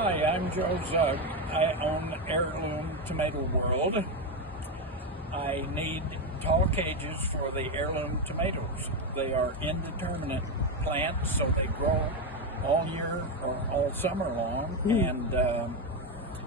Hi, I'm Joe Zug. I own Heirloom Tomato World. I need tall cages for the heirloom tomatoes. They are indeterminate plants, so they grow all year or all summer long, and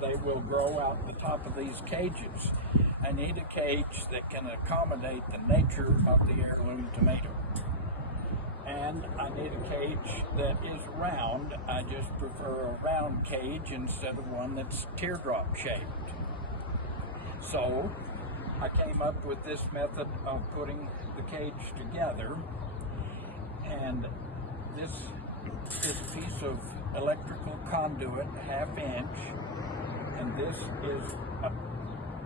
they will grow out the top of these cages. I need a cage that can accommodate the nature of the heirloom tomato. And I need a cage that is round. I just prefer a round cage instead of one that's teardrop shaped. So I came up with this method of putting the cage together, and this is a piece of electrical conduit, 1/2 inch, and this is a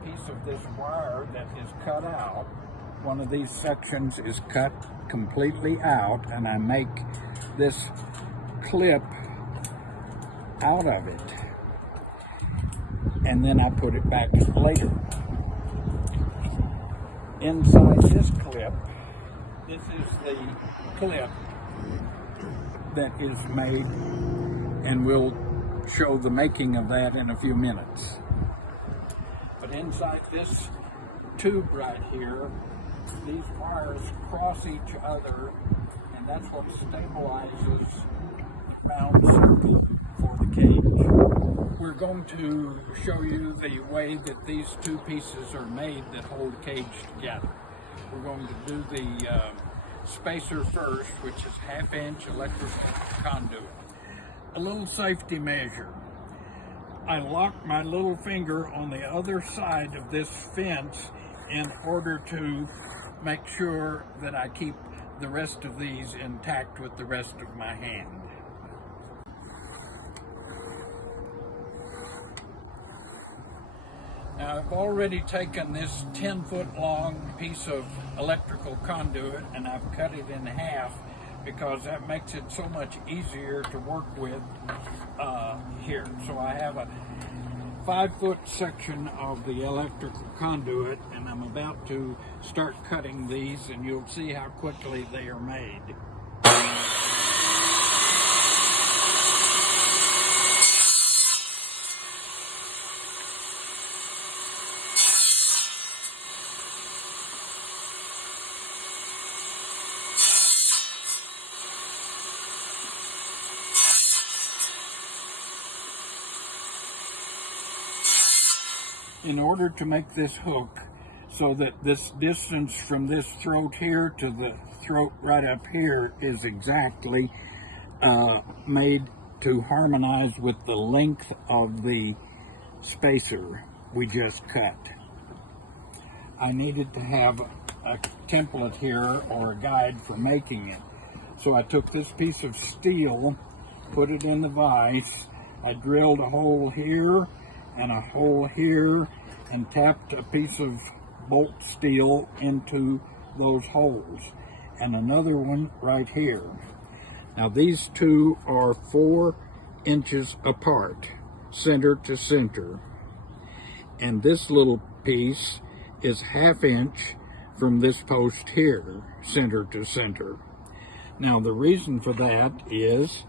piece of this wire that is cut out. One of these sections is cut completely out, and I make this clip out of it, and then I put it back later. Inside this clip, this is the clip that is made, and we'll show the making of that in a few minutes. But inside this tube right here, these wires cross each other, and that's what stabilizes the round circle for the cage. We're going to show you the way that these two pieces are made that hold the cage together. We're going to do the spacer first, which is 1/2 inch electrical conduit. A little safety measure. I lock my little finger on the other side of this fence in order to make sure that I keep the rest of these intact with the rest of my hand. Now, I've already taken this 10-foot long piece of electrical conduit and I've cut it in half because that makes it so much easier to work with here. So I have a 5-foot section of the electrical conduit, and I'm about to start cutting these, and you'll see how quickly they are made. In order to make this hook so that this distance from this throat here to the throat right up here is exactly made to harmonize with the length of the spacer we just cut. I needed to have a template here or a guide for making it. So I took this piece of steel, put it in the vise, I drilled a hole here and a hole here, and tapped a piece of bolt steel into those holes, and another one right here. Now these two are 4 inches apart, center to center, and this little piece is 1/2 inch from this post here, center to center. Now the reason for that is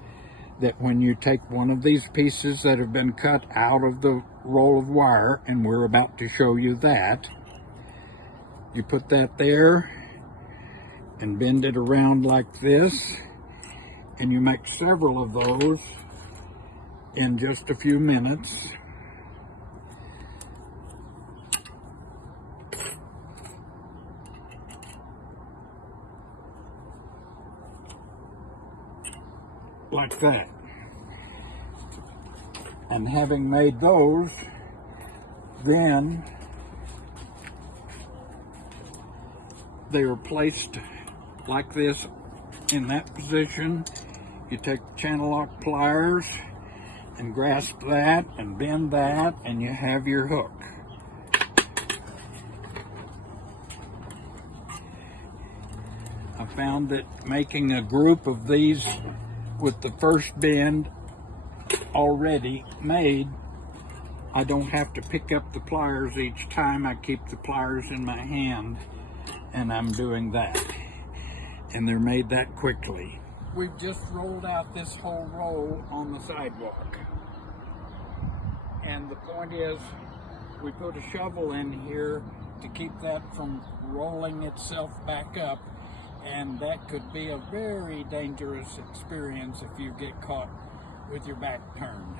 that when you take one of these pieces that have been cut out of the roll of wire, and we're about to show you that, you put that there and bend it around like this, and you make several of those in just a few minutes. Like that. And having made those, then they are placed like this in that position. You take channel lock pliers and grasp that and bend that, and you have your hook. I found that making a group of these with the first bend already made, I don't have to pick up the pliers each time. I keep the pliers in my hand, and I'm doing that. And they're made that quickly. We've just rolled out this whole roll on the sidewalk. And the point is, we put a shovel in here to keep that from rolling itself back up, and that could be a very dangerous experience if you get caught with your back turned.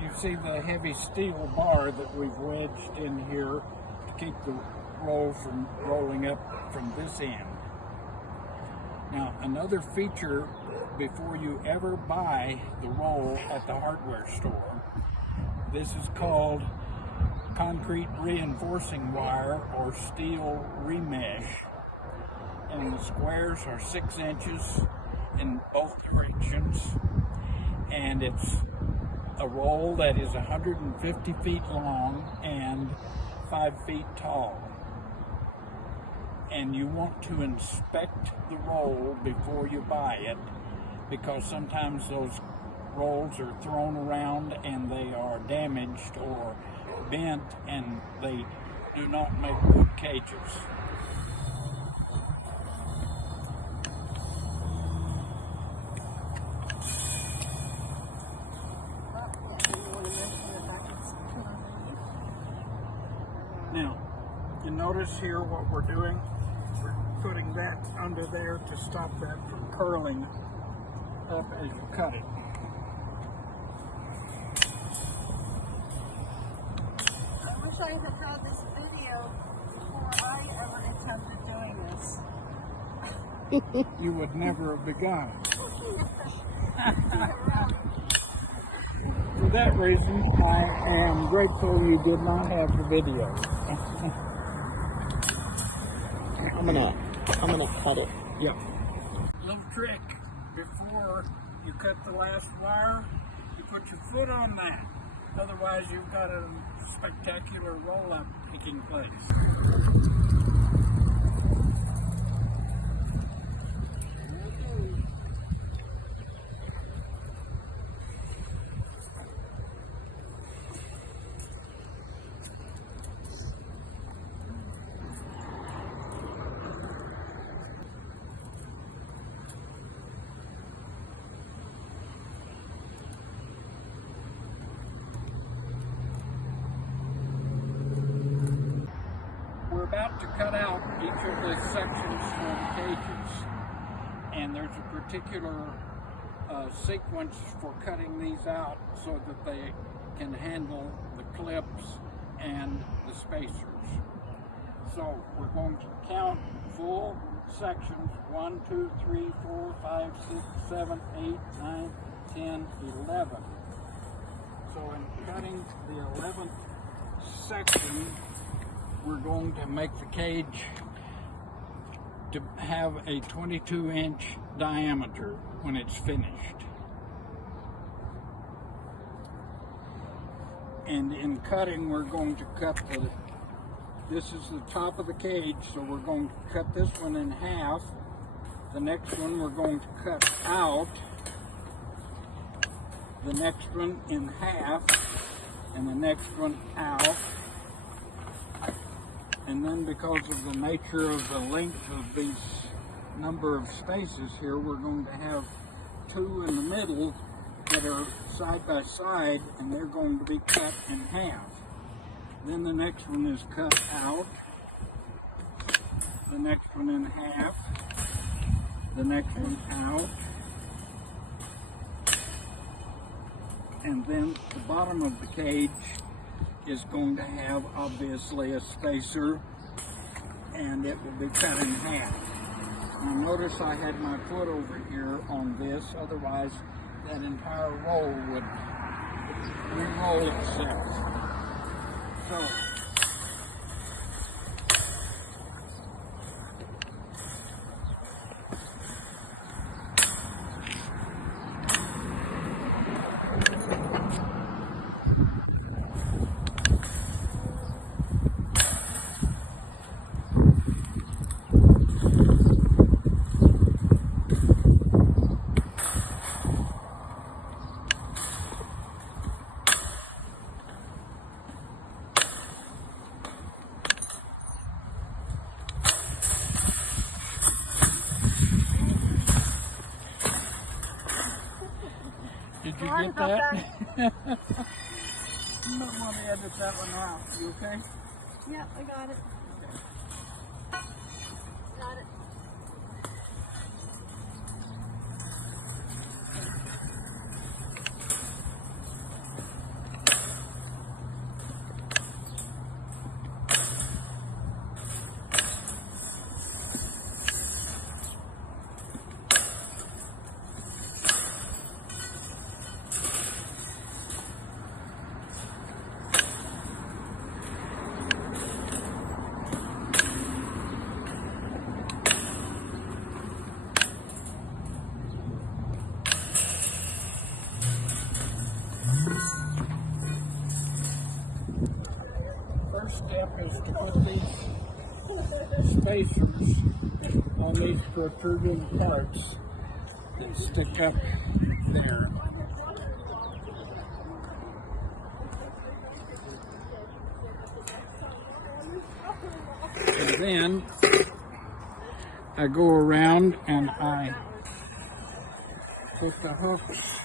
You see the heavy steel bar that we've wedged in here to keep the roll from rolling up from this end. Now, another feature before you ever buy the roll at the hardware store, this is called concrete reinforcing wire or steel remesh, and the squares are 6 inches in both directions, and it's a roll that is 150 feet long and 5 feet tall. And you want to inspect the roll before you buy it, because sometimes those rolls are thrown around and they are damaged or bent, and they do not make good cages. Now, you notice here what we're doing? We're putting that under there to stop that from curling up as you cut it. I wish I had had this video before I ever attempted doing this. You would never have begun. For that reason, I am grateful you did not have the video. I'm gonna cut it. Yep. Little trick: before you cut the last wire, you put your foot on that. Otherwise, you've got a spectacular roll-up taking place. We're about to cut out each of the sections for the cages, and there's a particular sequence for cutting these out so that they can handle the clips and the spacers. So we're going to count full sections: 1, 2, 3, 4, 5, 6, 7, 8, 9, 10, 11. So in cutting the 11th section, we're going to make the cage to have a 22-inch diameter when it's finished. And in cutting, we're going to cut this is the top of the cage, so we're going to cut this one in half. The next one we're going to cut out. The next one in half, and the next one out. And then, because of the nature of the length of these number of spaces here, we're going to have 2 in the middle that are side by side, and they're going to be cut in half. Then the next one is cut out, the next one in half, the next one out, and then the bottom of the cage is going to have obviously a spacer, and it will be cut in half. Now notice I had my foot over here on this, otherwise that entire roll would re-roll itself. So did you get that? You might want to edit that one out. You okay? Yep, I got it. Got it. First step is to put these spacers on these protruding parts that stick up there. And then I go around and I put the hooks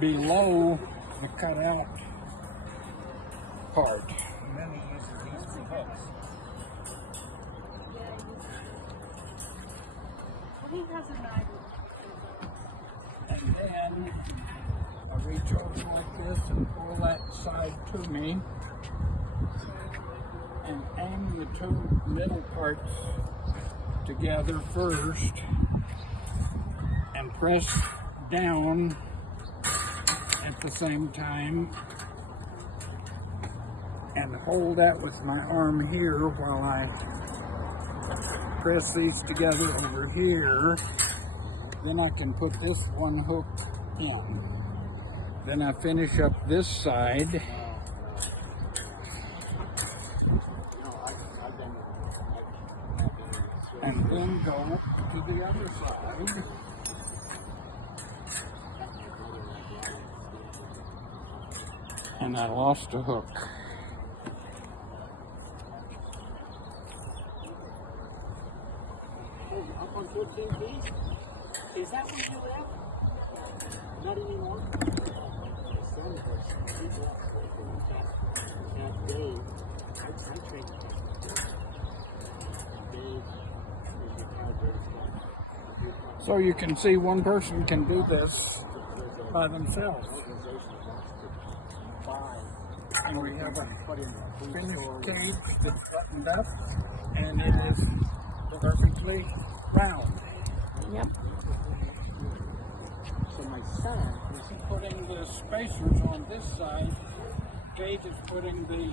below the cutout part. And then he uses these two hooks. He has a knife. And then I reach over like this and pull that side to me and aim the two middle parts together first and press down at the same time and hold that with my arm here while I press these together over here. Then I can put this one hook in. Then I finish up this side. And then go to the other side. And I lost a hook. Up on 14 feet? Is that what you have? Not anymore? My son was, he left that day. I trained him. Dave is retired very strong. So you can see one person can do this by themselves. And we have a finished cage that's buttoned up, and it is perfectly round. Yep. So my son, Is putting the spacers on this side, Gage is putting the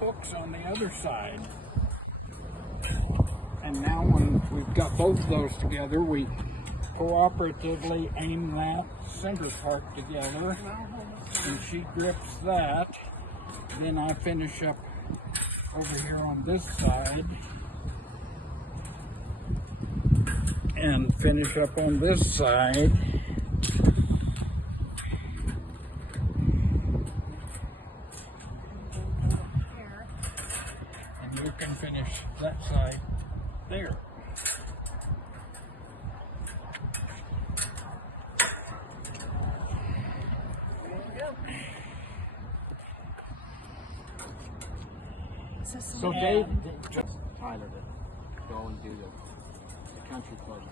hooks on the other side. And now when we've got both of those together, we cooperatively aim that center part together, and she grips that. Then I finish up over here on this side and finish up on this side. And you can finish that side there. so Dave just tired of it. Go and do the country club.